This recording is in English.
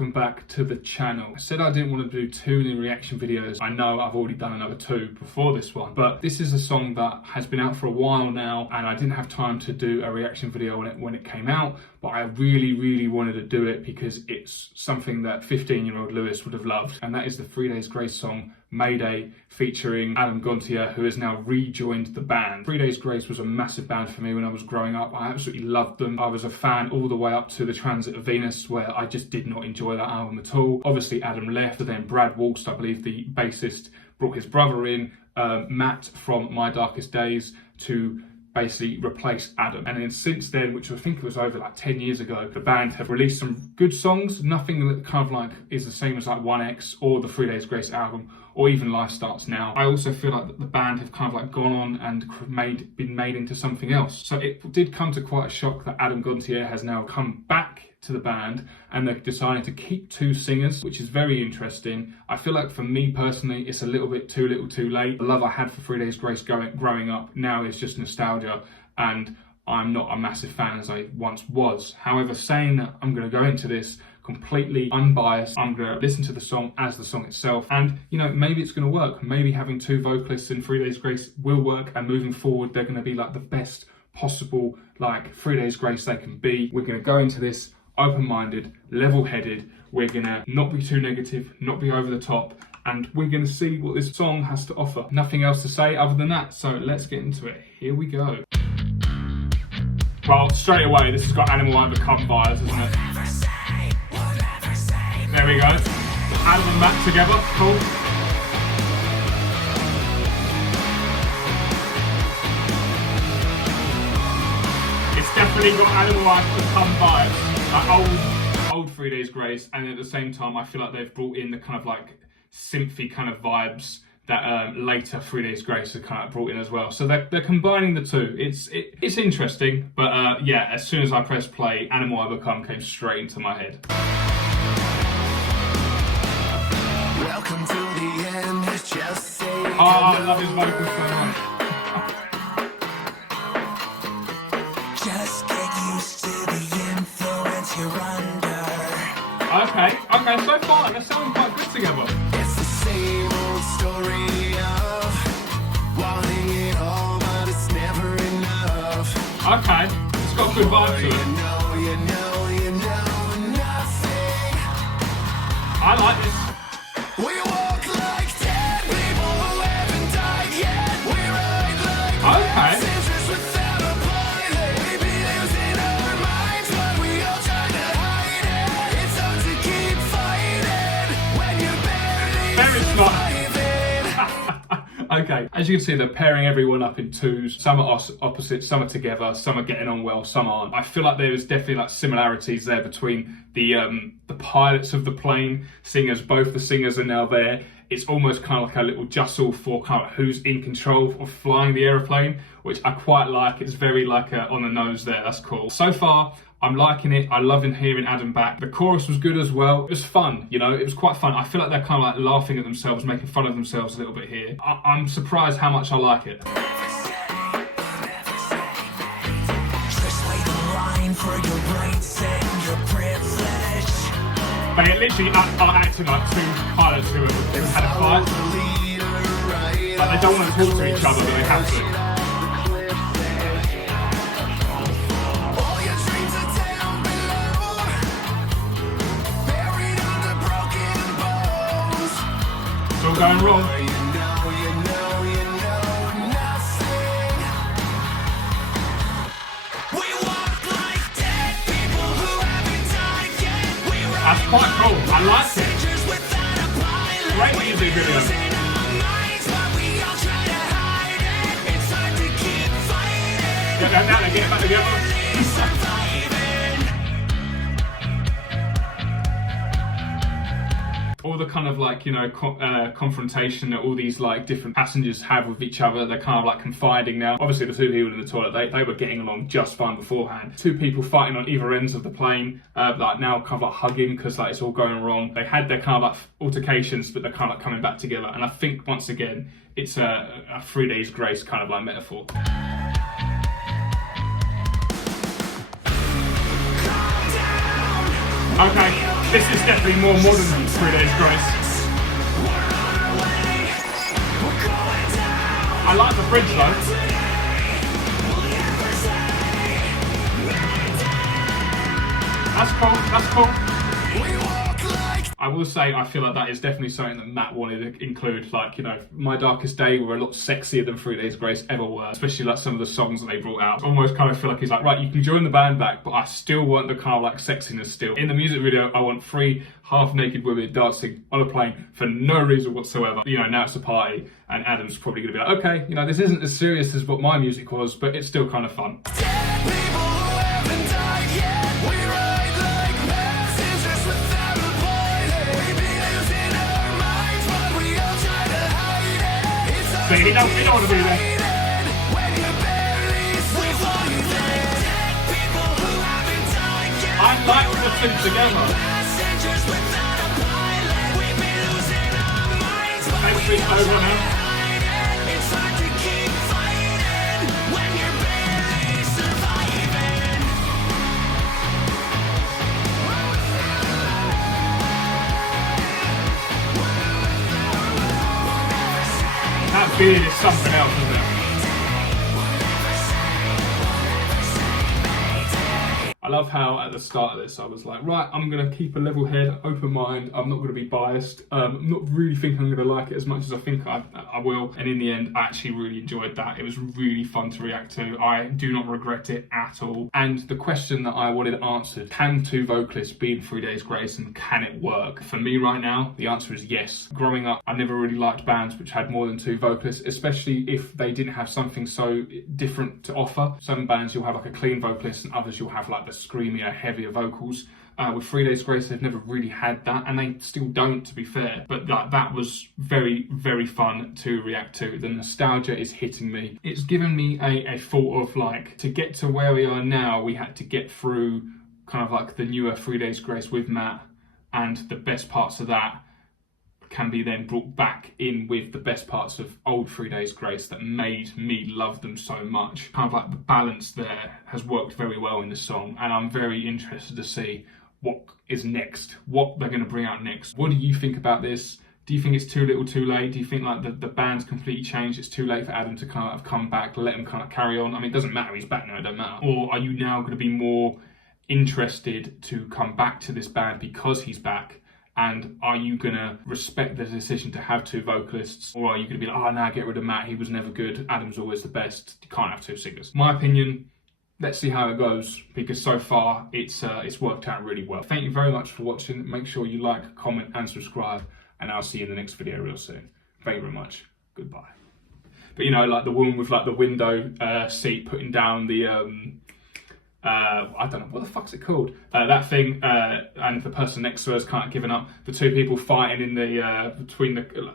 welcome back to the channel. I said I didn't want to do too many reaction videos. I know I've already done another 2 before this one, but this is a song that has been out for a while now and I didn't have time to do a reaction video when it came out, but I really wanted to do it because it's something that 15-year-old Lewis would have loved, and that is the 3 Days Grace song Mayday, featuring Adam Gontier, who has now rejoined the band. 3 Days Grace was a massive band for me when I was growing up. I absolutely loved them. I was a fan all the way up to The Transit of Venus, where I just did not enjoy that album at all. Obviously Adam left, and then Brad Walst, I believe the bassist, brought his brother in, Matt from My Darkest Days, to basically replace Adam. And then since then, which I think was over like 10 years ago, the band have released some good songs, nothing that kind of like is the same as like 1X or the 3 Days Grace album, or even Life Starts Now. I also feel like the band have kind of like gone on and been made into something else. So it did come to quite a shock that Adam Gontier has now come back to the band and they're deciding to keep 2 singers, which is very interesting. I feel like for me personally, it's a little bit too little too late. The love I had for 3 Days Grace growing up now is just nostalgia, and I'm not a massive fan as I once was. However, saying that, I'm going to go into this completely unbiased. I'm going to listen to the song as the song itself, and you know, maybe it's going to work. Maybe having 2 vocalists in 3 Days Grace will work, and moving forward they're going to be like the best possible like 3 Days Grace they can be. We're going to go into this open-minded, level-headed. We're going to not be too negative, not be over the top, and we're going to see what this song has to offer. Nothing else to say other than that, so let's get into it. Here we go. Well, straight away, this has got Animal I Become vibes, isn't it? There we go. Adam and Matt together, cool. It's definitely got Animal I Become vibes. Like old 3 Days Grace, and at the same time I feel like they've brought in the kind of like synthy kind of vibes that later 3 Days Grace have kind of brought in as well. So they're combining the 2. It's interesting, but yeah, as soon as I pressed play, Animal I Become came straight into my head. Welcome to the end, just say oh, I love his vocals so much. Just get used to the influence you're under. Okay, so far they're sounding quite good together. It's the same old story of wanting it all, but it's never enough. Okay, it's got a good vibe to it. You know nothing. I like this. We walk like dead people who haven't died yet. We ride like okay. scissors without a pilot. We be losing our minds, but we all try to hide it. It's hard to keep fighting when you're barely surviving. Okay, as you can see, they're pairing everyone up in 2s. Some are opposites, some are together, some are getting on well, some aren't. I feel like there is definitely like similarities there between the pilots of the plane singers. Both the singers are now there. It's almost kind of like a little jostle for kind of who's in control of flying the aeroplane, which I quite like. It's very like on the nose there. That's cool. So far, I'm liking it. I love hearing Adam back. The chorus was good as well. It was fun, you know, it was quite fun. I feel like they're kind of like laughing at themselves, making fun of themselves a little bit here. I'm surprised how much I like it. They literally are acting like 2 pilots who have had a fight. Like they don't want to talk to each other, but they have to. It's all going wrong. That's quite cool. I like it. Great music video. Get that down and get it back together. All the kind of like, you know, confrontation that all these like different passengers have with each other, they're kind of like confiding now. Obviously the 2 people in the toilet, they were getting along just fine beforehand. 2 people fighting on either ends of the plane, like now kind of like hugging because like it's all going wrong. They had their kind of like altercations, but they're kind of like coming back together. And I think once again, it's a 3 Days Grace kind of like metaphor. Okay. This is definitely more modern than 3 Days Grace. I like the bridge though. That's cool, that's cool. I will say, I feel like that is definitely something that Matt wanted to include. Like, you know, My Darkest Day were a lot sexier than 3 Days Grace ever were, especially like some of the songs that they brought out. Almost kind of feel like he's like, right, you can join the band back, but I still want the kind of like sexiness still. In the music video, I want 3 half-naked women dancing on a plane for no reason whatsoever. You know, now it's a party, and Adam's probably gonna be like, okay, you know, this isn't as serious as what my music was, but it's still kind of fun. He don't want to be there. I like the thing together. Maybe over now. That beard is something else, isn't it? I love how at the start of this I was like, right, I'm going to keep a level head, open mind, I'm not going to be biased, I'm not really thinking I'm going to like it as much as I think I will, and in the end I actually really enjoyed that. It was really fun to react to. I do not regret it at all. And the question that I wanted answered, can 2 vocalists be in 3 Days Grace and can it work? For me right now, the answer is yes. Growing up, I never really liked bands which had more than 2 vocalists, especially if they didn't have something so different to offer. Some bands you'll have like a clean vocalist and others you'll have like the screamier, heavier vocals. With 3 Days Grace, they've never really had that, and they still don't, to be fair. But that was very, very fun to react to. The nostalgia is hitting me. It's given me a thought of like, to get to where we are now, we had to get through kind of like the newer 3 Days Grace with Matt, and the best parts of that can be then brought back in with the best parts of old 3 Days Grace that made me love them so much. Kind of like the balance there has worked very well in the song, and I'm very interested to see what is next, what they're going to bring out next. What do you think about this? Do you think it's too little too late? Do you think like the band's completely changed, it's too late for Adam to kind of come back, let him kind of carry on? I mean, it doesn't matter, he's back now, it don't matter. Or are you now going to be more interested to come back to this band because he's back? And are you going to respect the decision to have 2 vocalists? Or are you going to be like, oh, nah, get rid of Matt, he was never good, Adam's always the best, you can't have 2 singers? My opinion, let's see how it goes, because so far it's worked out really well. Thank you very much for watching. Make sure you like, comment and subscribe, and I'll see you in the next video real soon. Thank you very much. Goodbye. But you know, like the woman with like the window seat putting down the I don't know, what the fuck's it called? That thing, and the person next to her is kind of giving up. The 2 people fighting in the between the